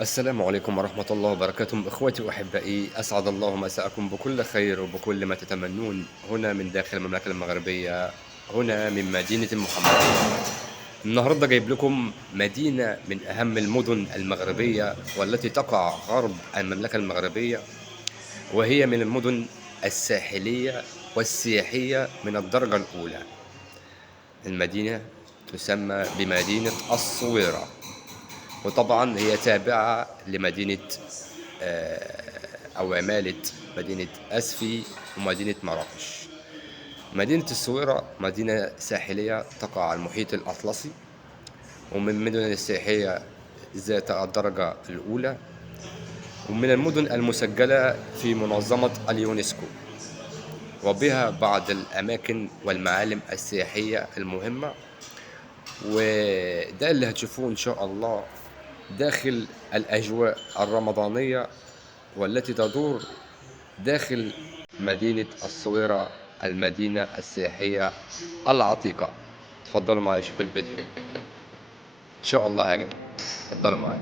السلام عليكم ورحمة الله وبركاته إخوتي وأحبائي، أسعد الله مساءكم بكل خير وبكل ما تتمنون هنا من داخل المملكة المغربية، هنا من مدينة المحمدية. النهاردة جايب لكم مدينة من أهم المدن المغربية والتي تقع غرب المملكة المغربية، وهي من المدن الساحلية والسياحية من الدرجة الأولى. المدينة تسمى بمدينة الصويرة، وطبعا هي تابعة لمدينة أو عمالة مدينة أسفي ومدينة مراكش. مدينة الصويرة مدينة ساحلية تقع على المحيط الأطلسي، ومن المدن السياحية ذات الدرجة الأولى، ومن المدن المسجلة في منظمة اليونسكو، وبها بعض الأماكن والمعالم السياحية المهمة. وده اللي هتشوفوه إن شاء الله داخل الأجواء الرمضانية والتي تدور داخل مدينة الصويرة، المدينة السياحية العتيقة. تفضلوا معي شوفوا الفيديو إن شاء الله هيعجبكم. تفضلوا معي.